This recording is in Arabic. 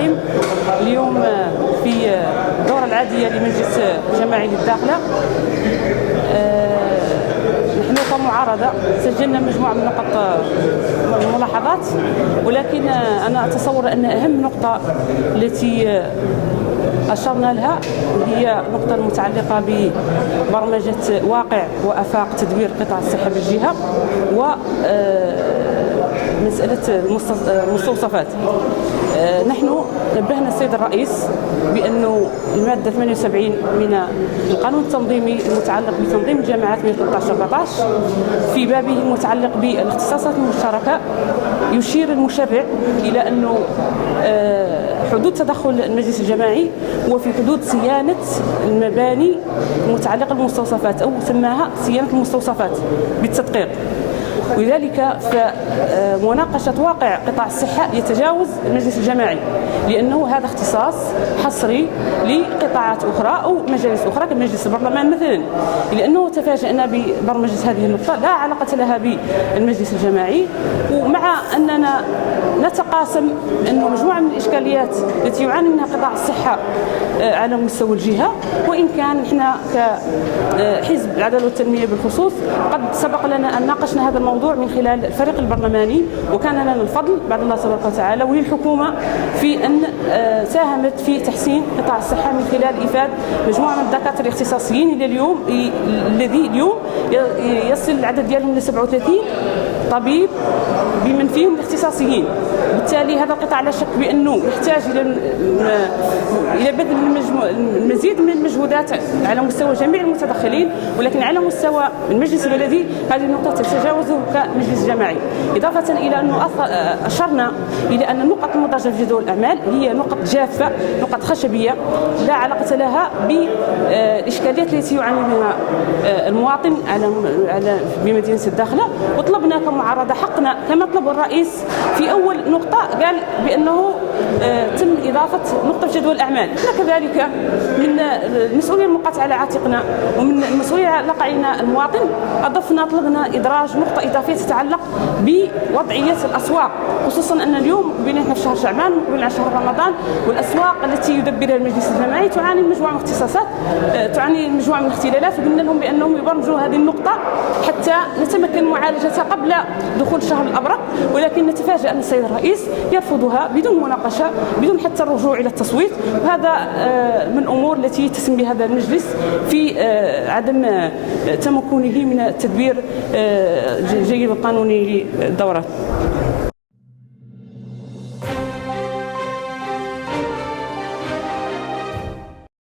تقييم اليوم في الدورة العادية لمجلس الجماعي للداخلة. نحن كمعارضة سجلنا مجموعة من نقط الملاحظات، ولكن أنا أتصور أن أهم نقطة التي أشرنا لها هي النقطة المتعلقة ببرمجة واقع وآفاق تدبير قطاع الصحة بالجهة، ومسألة المستوصفات. نحن نبهنا السيد الرئيس بأنه المادة 78 من القانون التنظيمي المتعلق بتنظيم الجامعات من 13/14 في بابه المتعلق بالاختصاصات المشتركة يشير المشرع إلى أنه حدود تدخل المجلس الجماعي هو في حدود صيانة المباني المتعلقة بالمستوصفات، أو سماها صيانة المستوصفات بالتدقيق. ولذلك فمناقشة واقع قطاع الصحة يتجاوز المجلس الجماعي، لأنه هذا اختصاص حصري لقطاعات أخرى أو مجالس أخرى كمجلس البرلمان مثلا، لأنه تفاجأنا ببرمجة هذه النقطة لا علاقة لها بالمجلس الجماعي. ومع أننا نتقاسم أنه مجموعة من الإشكاليات التي يعاني منها قطاع الصحة على مستوى الجهة، وإن كان نحن كحزب العدالة والتنمية بالخصوص قد سبق لنا أن ناقشنا هذا الموضوع من خلال الفريق البرلماني، وكان لنا الفضل بعد الله تبارك وتعالى وللحكومة في أن ساهمت في تحسين قطاع الصحة من خلال إيفاد مجموعة من الدكاترة الاختصاصيين الذي اليوم يصل العدد ديالهم ل 37 طبيب بمن فيهم الاختصاصيين. بالتالي هذا القطاع لا شك بأنه يحتاج إلى بذل المزيد من المجهودات على مستوى جميع المتدخلين، ولكن على مستوى المجلس البلدي هذه النقطة تتجاوزه كمجلس جماعي. إضافة إلى أنه أشرنا إلى أن النقط المدرجة في جدول الأعمال هي نقط جافة، نقط خشبية لا علاقة لها بالإشكاليات التي يعاني منها المواطن بمدينة الداخلة. وطلبنا كمعارضة حقنا كما طلب الرئيس في أول نقطة، قال بأنه تم إضافة نقطة في جدول الأعمال. احنا كذلك من المسؤولية الموقعة على عاتقنا ومن المسؤولية على قاعنا المواطن طلبنا إدراج نقطة إضافية تتعلق بوضعية الأسواق، خصوصا أن اليوم بينا في شهر شعبان ومقبلين على شهر رمضان، والأسواق التي يدبرها المجلس الجماعي تعاني من مجموعة من الاختصاصات، تعاني من مجموعة من الاختلالات، وقلنا لهم بأنهم يبرمجوا هذه النقطة حتى نتمكن معالجتها قبل دخول شهر الأبرق. ولكن نتفاجأ أن السيد الرئيس يرفضها بدون مناقشة، بدون حتى الرجوع إلى التصويت. وهذا من الأمور التي تسمى بهذا المجلس في عدم تمكنه من التدبير الجيد والقانوني للدورات.